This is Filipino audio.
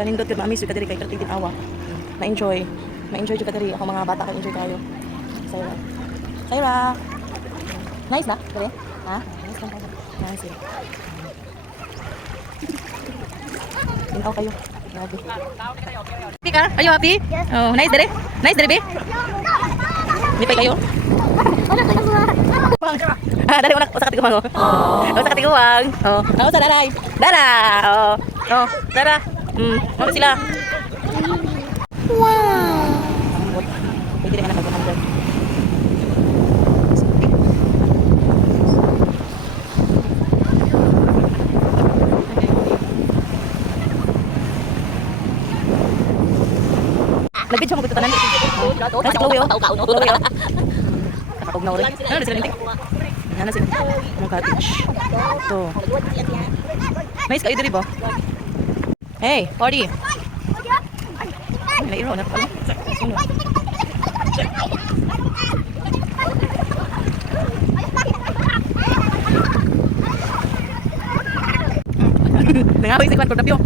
Kanindot yun, mami, suka diri kay Kartig Awa. Na-enjoy. Na-enjoy juga diri. Ako mga bata kay enjoy kayo. Sayra. Sayra. Nice na? Dali? Ha? Nice lang kayo. Nice eh. Tinaw kayo. Grabe. Happy ka? Are you happy? Yes. Oh, nice dere? Nice dere, be? Lipay kayo? Dali, usa ka tiguang. Usa ka tiguang. Oh, usa daray. Dara. Oh. Oh, dara. Ano sila? Wow. Pwede rin ka na mag-100. Nag-video mo ko ito tanan. Nasa Chloe oh. Chloe oh. Nakatugnaw rin. Ano sila nintik? Ano sila? Anong cottage? Ito. Nice kayo diri ba? Hey, party. Ay, nairo na pala. Sino? Nangaway si Kwan Cordapio.